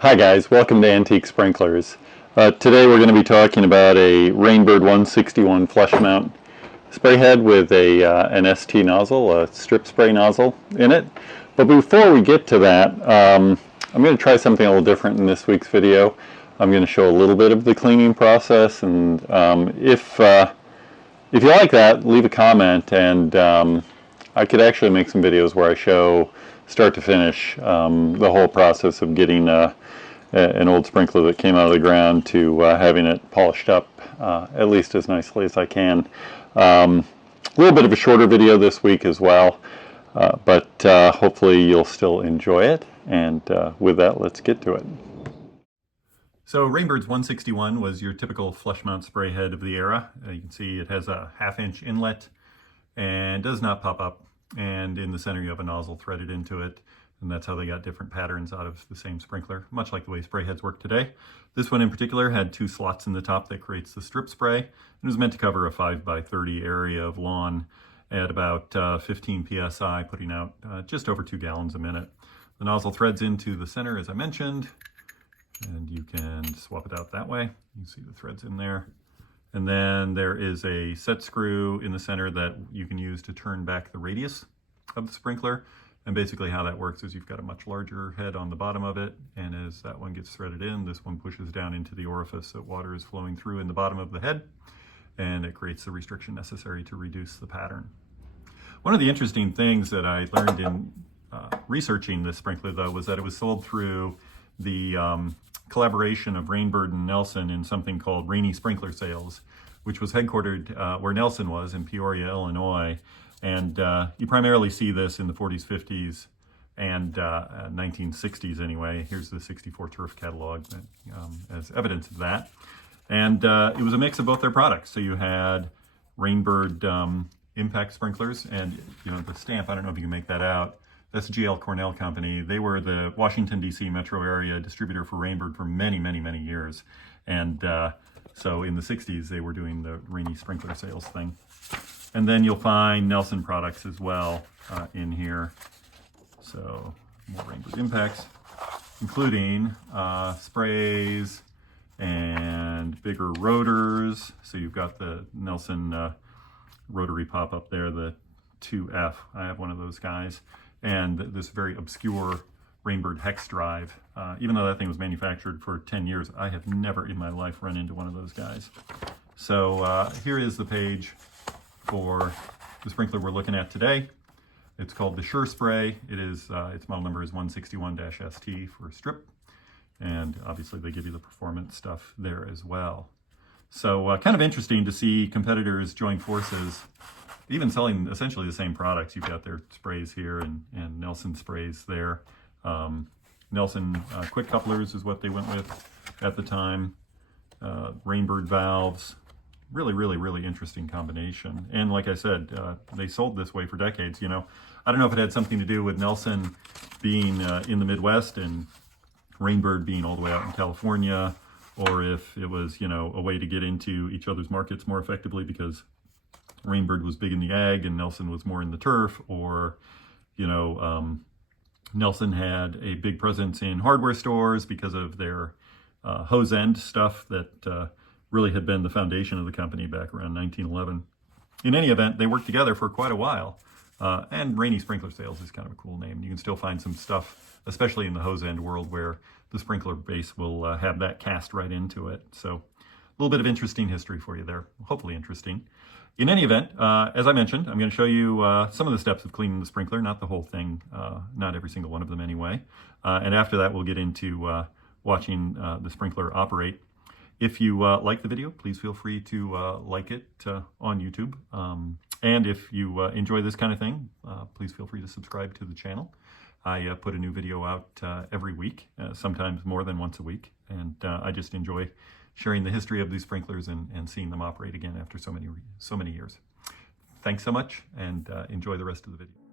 Hi guys, welcome to Antique Sprinklers. Today we're going to be talking about a Rainbird 161 flush mount spray head with an ST nozzle, a strip spray nozzle in it. But before we get to that, I'm going to try something a little different in this week's video. I'm going to show a little bit of the cleaning process, and if you like that, leave a comment, and I could actually make some videos where I show start to finish the whole process of getting an old sprinkler that came out of the ground to having it polished up at least as nicely as I can. A little bit of a shorter video this week as well, but hopefully you'll still enjoy it, and with that, let's get to it. So Rainbird's 161 was your typical flush mount spray head of the era. You can see it has a 1/2 inch inlet and does not pop up, and in the center you have a nozzle threaded into it, and that's how they got different patterns out of the same sprinkler, much like the way spray heads work today. This one in particular had 2 slots in the top that creates the strip spray, and it was meant to cover a 5x30 area of lawn at about 15 psi, putting out just over 2 gallons a minute. The nozzle threads into the center, as I mentioned, and you can swap it out that way. You can see the threads in there. And then there is a set screw in the center that you can use to turn back the radius of the sprinkler. And basically how that works is you've got a much larger head on the bottom of it, and as that one gets threaded in, this one pushes down into the orifice that water is flowing through in the bottom of the head, and it creates the restriction necessary to reduce the pattern. One of the interesting things that I learned in researching this sprinkler, though, was that it was sold through the collaboration of Rainbird and Nelson in something called Rainy Sprinkler Sales, which was headquartered where Nelson was, in Peoria, Illinois. And you primarily see this in the 40s, 50s, and 1960s anyway. Here's the 64 turf catalog as evidence of that. And it was a mix of both their products. So you had Rainbird impact sprinklers, and you know the stamp, I don't know if you can make that out. That's GL Cornell Company. They were the Washington, D.C. metro area distributor for Rainbird for many, many, many years. And so in the 60s, they were doing the Rainy Sprinkler Sales thing. And then you'll find Nelson products as well in here. So more Rainbird impacts, including sprays and bigger rotors. So you've got the Nelson rotary pop up there, the 2F. I have one of those guys. And this very obscure Rainbird hex drive. Even though that thing was manufactured for 10 years, I have never in my life run into one of those guys. So here is the page for the sprinkler we're looking at today. It's called the Sure Spray. It is its model number is 161-ST for strip, and obviously they give you the performance stuff there as well. So kind of interesting to see competitors join forces, even selling essentially the same products. You've got their sprays here and Nelson sprays there. Nelson quick couplers is what they went with at the time. Rainbird valves. Really, really, really interesting combination. And like I said, they sold this way for decades. You know, I don't know if it had something to do with Nelson being in the Midwest and Rainbird being all the way out in California, or if it was, you know, a way to get into each other's markets more effectively because Rainbird was big in the ag and Nelson was more in the turf, or, you know, Nelson had a big presence in hardware stores because of their hose end stuff that really had been the foundation of the company back around 1911. In any event, they worked together for quite a while. And Rainy Sprinkler Sales is kind of a cool name. You can still find some stuff, especially in the hose end world, where the sprinkler base will have that cast right into it. So a little bit of interesting history for you there, hopefully interesting. In any event, as I mentioned, I'm going to show you some of the steps of cleaning the sprinkler, not the whole thing, not every single one of them anyway. And after that, we'll get into watching the sprinkler operate. If you like the video, please feel free to like it on YouTube. And if you enjoy this kind of thing, please feel free to subscribe to the channel. I put a new video out every week, sometimes more than once a week. And I just enjoy sharing the history of these sprinklers and seeing them operate again after so many years. Thanks so much, and enjoy the rest of the video.